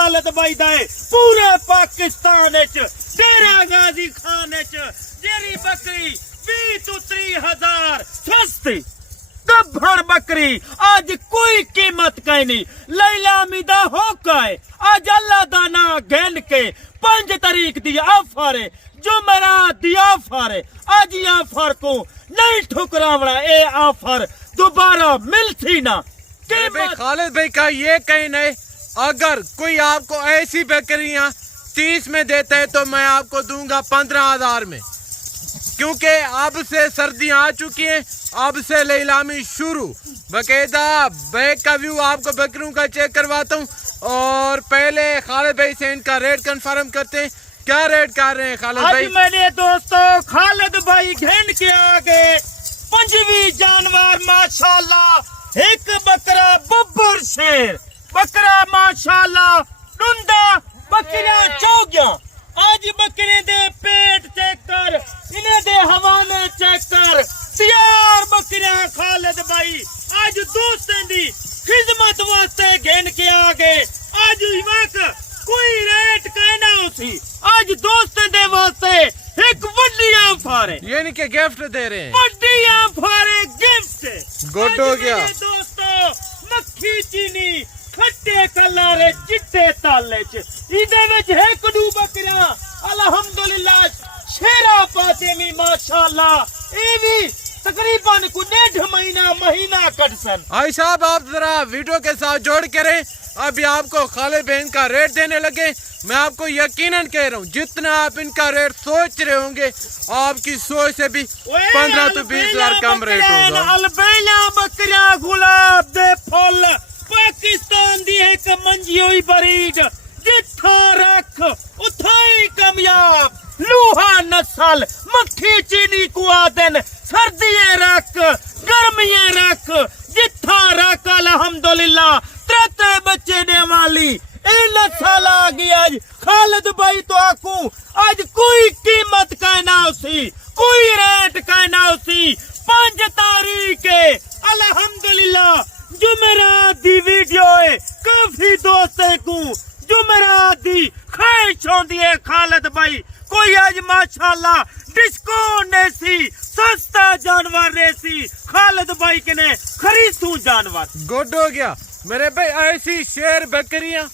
खालिद भाई दा पूरे पाकिस्तान डेरा गाजी खान जेरी बकरी 20 तो 30 हजार सस्ती गब्भर बकरी आज कोई कीमत कहीं नहीं लैलामी दा होका है आज अल्लाह दा ना घेन के 5 तारीख दी ऑफर है जुमेरात दी ऑफर है आज ये ऑफर को नहीं ठुकरावना ये ऑफर दोबारा मिलती ना खालिद भाई का ये कहना है अगर कोई आपको ऐसी बकरियां 30 में देता है तो मैं आपको दूंगा 15,000 में क्योंकि अब से सर्दियां आ चुकी हैं अब से नीलामी शुरू बकायदा बैक का व्यू आपको बकरियों का चेक करवाता हूँ और पहले खालिद भाई से इनका रेट कंफर्म करते हैं क्या रेट कर रहे हैं खालिद भाई मैंने दोस्तों खालिद भाई घेन के आगे 25 जानवर माशाल्लाह एक बकरा बब्बर शेर बकरा माशाल्लाह डुंडा बकरा चौगिया आज बकरे दे पेट चेक कर इन्हें दे हवाने चेक कर तैयार बकरा खालिद भाई आज दोस्तों दी खिदमत वास्ते घेन के आगे आज कोई रेट कहना उसी आज दोस्तों दे वास्ते एक बड़ी ऑफर है यानी कि गिफ्ट दे रहे हैं बड़ी ऑफर है गिफ्ट गुड हो गया दोस्तों मक्खी चीनी खट्टे कलर चिट्टे ताले च इदे विच है कदू बकरा अल्हम्दुलिल्लाह शेरा पाते में माशाल्लाह ए भी तकरीबन को 1.5 महीना कटसन भाई साहब आप जरा वीडियो के साथ जोड़ के रहे अभी आपको खालिद भाई इनका रेट देने लगे मैं आपको यकीनन कह रहा हूँ जितना आप इनका रेट सोच रहे होंगे आपकी सोच से भी 15 तो 20 हजार कम रेट होगा अलबेला बकरा गुलाब दे फुल पाकिस्तान दी एक मंजी हुई बरीड जिथा रख उठाई कामयाब लूहा नस्ल मक्खी चीनी कुआदन सर्दियां रख गर्मियां रख जिथा रख अल्हम्दुलिल्लाह त्रते बच्चे दे वाली नस्ल आ गई आज खालिद भाई तो आकू आज कोई कीमत कहना उसी कोई रेट कहना उसी 5 तारीख अल्हम्दुलिल्लाह जुमेरात दी वीडियो है काफी दोस्ते को जुमेरात दी ख्वाहिश होंदी है खालिद भाई कोई आज माशाल्लाह डिस्काउंट ने सी सस्ता जानवर ने सी खालिद भाई के ने खरीदू जानवर गुड हो गया मेरे भाई ऐसी शेर बकरियां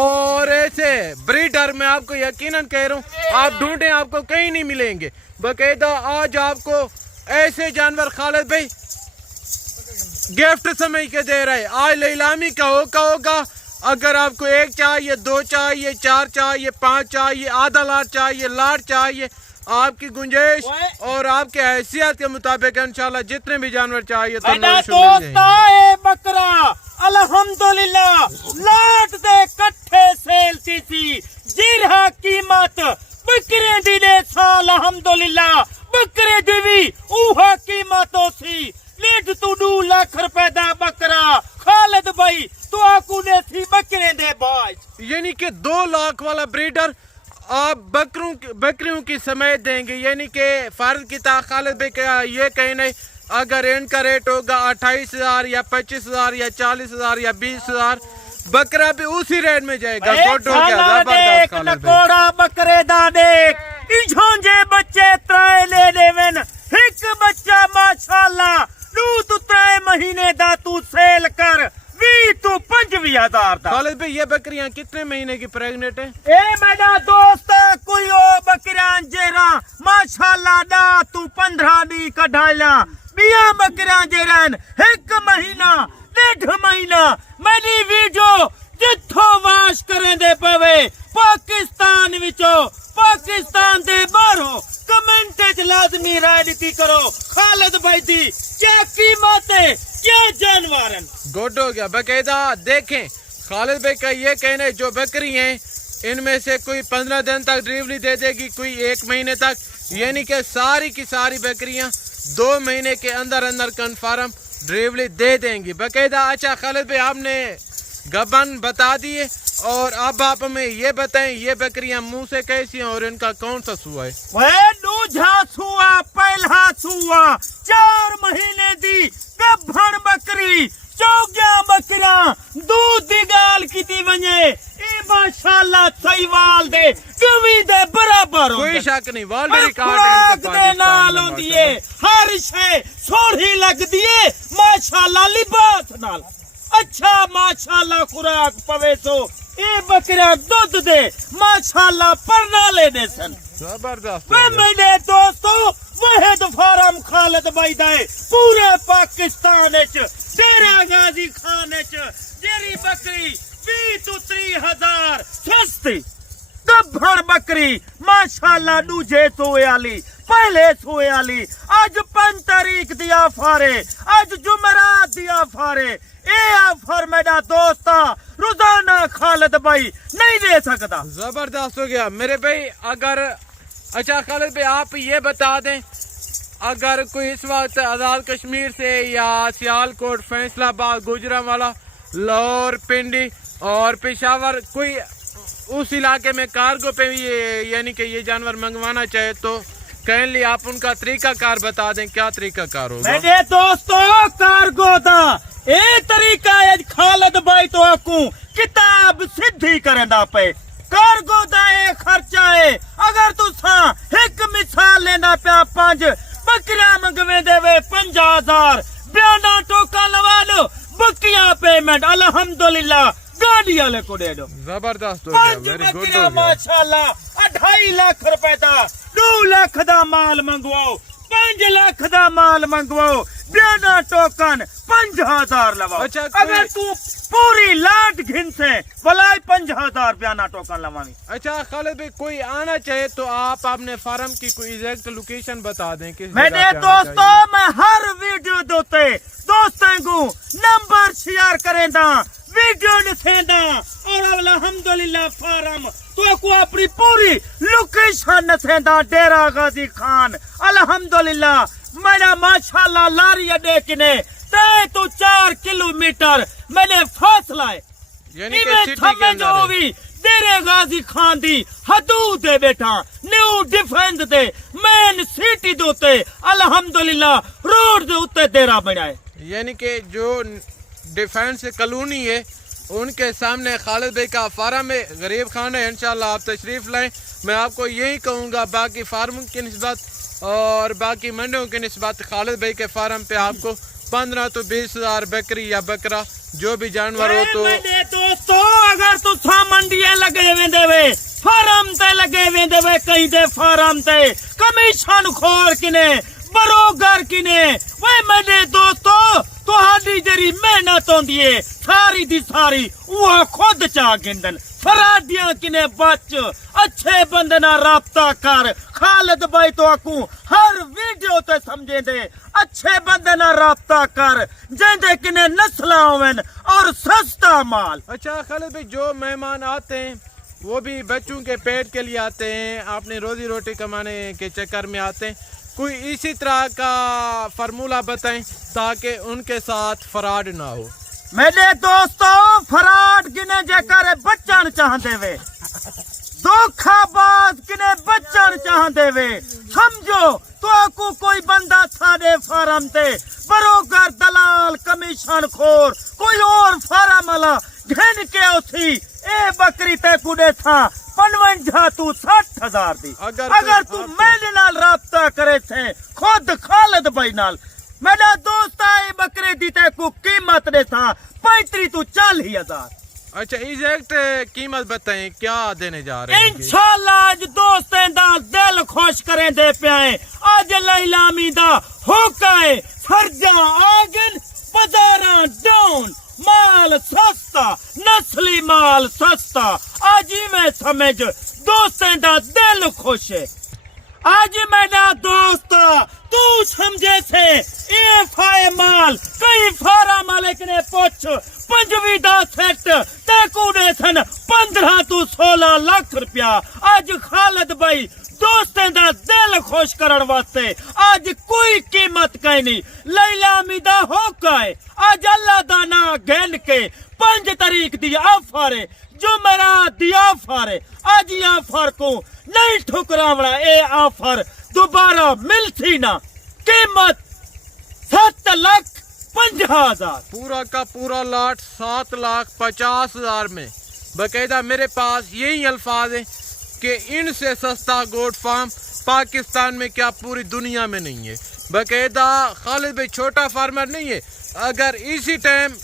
और ऐसे ब्रीडर मैं आपको यकीनन कह रहा हूँ आप ढूंढे आपको कहीं नहीं मिलेंगे बकायदा आज आपको ऐसे जानवर खालिद भाई गिफ्ट समय के दे रहे आज नीलामी का होगा अगर आपको 1 चाहिए 2 चाहिए 4 चाहिए 5 चाहिए आधा लाख चाहिए लाख चाहिए आपकी गुंजाइश और आपके हैसियत के मुताबिक इंशाल्लाह जितने भी जानवर चाहिए बकरा अल्हम्दुलिल्लाह लाट दे कट्ठे सेलती सी जिरहा कीमत बकरे दी ने साल अल्हम्दुलिल्लाह बकरे दी भी उहा कीमत सी लेट तू 2 लाख रुपए दा बकरा खालिद भाई तो आकू ने थी बकरे दे बाज यानी कि 2 लाख वाला ब्रीडर आप बकरियों की समेत देंगे यानी कि फर्ज की खालिद भाई का ये कहना है अगर इनका रेट होगा 28,000 या 25,000 या 40,000 या 20,000 बकरा भी उसी रेट में जाएगा बकरे दा देख इझोंजे बच्चे त्राए ले लेवन एक बच्चा माशाल्लाह 2-3 महीने दा तू सेल कर 20 तो 25,000 दा खालिद भाई ये बकरियां कितने महीने की प्रेग्नेंट है ए मेरा दोस्त कोई ओ बकरियां जेरा माशाल्लाह दा तू 15 दी कढाइला बिया बकरियां जेरन 1 महीना 1.5 महीना मेरी वीडियो जिथो वाश करें दे पवे पाकिस्तान विचो पाकिस्तान दे बाहरों कमेंट च लाजमी राय दी करो खालिद भाई दी क्या कीमत है क्या जानवरन गुड हो गया बकायदा देखें खालिद भाई का ये कहना है जो बकरी हैं इनमें से कोई 15 दिन तक डिलीवरी दे देगी कोई 1 महीने तक यानी कि सारी की सारी बकरियां 2 महीने के अंदर कंफर्म डिलीवरी दे देंगी बकायदा अच्छा खालिद भाई आपने गबन बता दिए और अब आप हमें ये बताएं ये बकरियां मुंह से कैसी हैं और इनका कौन सा सुआ है दूजा सुआ पहला सुआ 4 महीने दी गब्भण बकरी 14 बकरा दूध दी गाल की वने ए माशाल्लाह सहीवाल दे गवी दे बराबर कोई शक नहीं, वर्ल्ड रिकॉर्ड खुराक दे नाल होंदी है हर शय सोहनी लगदी है माशाल्लाह लिबास नाल अच्छा माशाल्लाह खुराक पवे तो ए बकरा दूध दे माशाल्लाह परनाले दे सन जबरदस्त। मेरे दोस्तों वहीद फार्म खालिद भाई दा है पूरे पाकिस्तान च डेरा गाजी खान च जेरी बकरी 20 तो 30 हजार सस्ती गब्भर बकरी माशाल्लाह दूजे सोए आली पहले सोए आली आज 5 तारीख दी ऑफर है आज जुमेरात दी ऑफर है ए ऑफर मेरा दोस्ता रोजाना खालिद भाई नहीं दे सकता। जबरदस्त हो गया मेरे भाई। अगर अच्छा खालिद भाई आप ये बता दें, अगर कोई इस वक्त आज़ाद कश्मीर से या सियालकोट, फैसलाबाद, गुजरांवाला, लाहौर, पिंडी और पेशावर कोई उस इलाके में कार्गो पे भी यानी कि ये जानवर मंगवाना चाहे तो काइंडली आप उनका तरीका कार बता दें, क्या तरीका कार होगा? मेरे दोस्तों कार्गो दा ए तरीका है खालिद भाई तो आकू किताब सिद्धि करना पे कार्गो दा ए खर्चा है अगर तुसा एक मिसाल लेना पिया 5 बकरियां मंगवे देवे 50,000 बयाना टोका लवा लो बकिया पेमेंट अल्हम्दुलिल्लाह गाड़ी वाले को दे दो। जबरदस्त हो गया, 5 वेरी गुड बकरियां हो गया। माशाल्लाह 2.5 लाख रुपए दा 2 लाख दा माल मंगवाओ 5 लाख दा माल मंगवाओ बयाना टोकन 5,000 लगाओ। अच्छा, अगर तू पूरी लाट घिन से भलाई 5,000 बयाना टोकन लगावी। अच्छा खालिद भाई कोई आना चाहे तो आप अपने फार्म की कोई एग्जैक्ट लोकेशन बता दें किस मेरे जगह पे आना दोस्तों चाहिए। मैं हर वीडियो दोते दोस्तों को नंबर शेयर करेंदा वीडियो नसेंदा और अल्हम्दुलिल्लाह फार्म तो को अपनी पूरी लोकेशन नसेंदा डेरा गाजी खान अल्हम्दुलिल्लाह मेरा माशाल्लाह लारी अड्डे किने तय तो 4 किलोमीटर मैंने फासला है यानी कि सिटी के जो अंदर है। भी डेरे गाजी खान दी हदूद दे बेटा न्यू डिफेंस दे मेन सिटी दे उत्ते अल्हम्दुलिल्लाह रोड दे उत्ते डेरा बनाए यानी कि जो डिफेंस कॉलोनी है उनके सामने खालिद भाई का फार्म है, गरीब खान है। इंशाल्लाह आप तशरीफ लाएं। मैं आपको यही कहूँगा बाकी फार्म की निस्बत और बाकी मंडियों की निस्बत खालिद भाई के फार्म पे आपको 15 तो 20,000 बकरी या बकरा जो भी जानवर हो तो मेरे दोस्तों अगर तू मंडिया लगे वेंदे वे फार्म ते लगे वेंदे वे कहीं दे फार्म ते कमीशन खोर किने बरोगर किने वे मेरे दोस्तों तुहाडी जरी मेहनत होंदी है सारी दी सारी वो खुद चा गिंदन फराडियां किने बच अच्छे बंदे ना राब्ता कर खालिद भाई तो आकू हर वीडियो ते समझे दे अच्छे बंदे ना राब्ता कर जेंदे किने नस्ल होवन और सस्ता माल। अच्छा खालिद भाई जो मेहमान आते हैं वो भी बच्चों के पेट के लिए आते हैं, अपनी रोजी रोटी कमाने के चक्कर में आते हैं, कोई इसी तरह का फार्मूला बताएं ताकि उनके साथ फ्रॉड ना हो। मेरे दोस्तों फराड किने जेकर बच्चन चाहते वे धोखाबाज किने बच्चन चाहते वे समझो तो को कोई बंदा साडे फार्म ते बरोगर दलाल कमीशन खोर कोई और फार्म वाला घन के उसी ए बकरी ते कुडे था 55 तू 60,000 दी अगर तू मेरे नाल राब्ता करे थे खुद खालिद भाई नाल मेरा दोस्त आए बकरे दी ते को कीमत दे था 35 तू 40,000। अच्छा एग्जैक्ट कीमत बताएं क्या देने जा रहे हैं? इंशाल्लाह आज दोस्तें दा दिल खुश करें दे प्याए आज लैलामी दा होकाए फर्जा आगन बाजारा डाउन माल सस्ता नस्ली माल सस्ता आज मैं समझ दोस्तें दा दिल खुश है। आज मेरा दोस्त तू समझे से ए फाए माल कई फारा मालिक ने पूछ 5वीं दा सेट ते कूड़े सन 15 तू 16 लाख रुपया। आज खालिद भाई दोस्तें दा दिल खुश करन वास्ते आज कोई कीमत कहीं नहीं लैलामी दा होका है आज अल्लाह दा ना गन के 5 तारीख दी ऑफर है जुमेरात दी ऑफर है आज ये ऑफर को नहीं ठुकरावना ए ऑफर दोबारा मिलती ना कीमत 7,50,000 पूरा का पूरा लाट 7,50,000 में बाकायदा मेरे पास यही अल्फाज हैं कि इनसे सस्ता गोट फार्म पाकिस्तान में क्या पूरी दुनिया में नहीं है। बाकायदा खालिद भाई छोटा फार्मर नहीं है, अगर इसी टाइम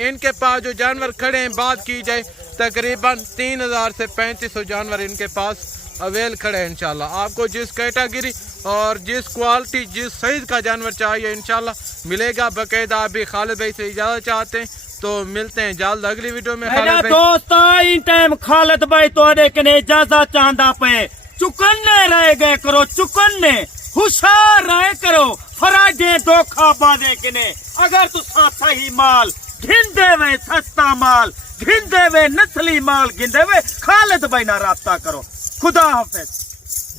इनके पास जो जानवर खड़े हैं बात की जाए तकरीबन 3000 से 3500 जानवर इनके पास अवेल खड़े हैं। इंशाल्लाह आपको जिस कैटेगरी और जिस क्वालिटी जिस साइज का जानवर चाहिए इंशाल्लाह मिलेगा। बाकायदा अभी खालिद भाई से इजाजत चाहते हैं, तो मिलते हैं जल्द अगली वीडियो में। मेरा खालिद भाई दोस्त इन टाइम खालिद भाई तोड़े कने इजाजत चाहता पे चुकन्ने रह गए करो, चुकन्ने होशियार रहे करो, फराडे धोखा बादे कने। अगर तू सही माल घिंदे वे सस्ता माल घिंदे वे नस्ली माल घिंदे वे खालिद भाई ना राब्ता करो। खुदा हाफिज।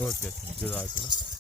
ओके जज़ाकल्लाह।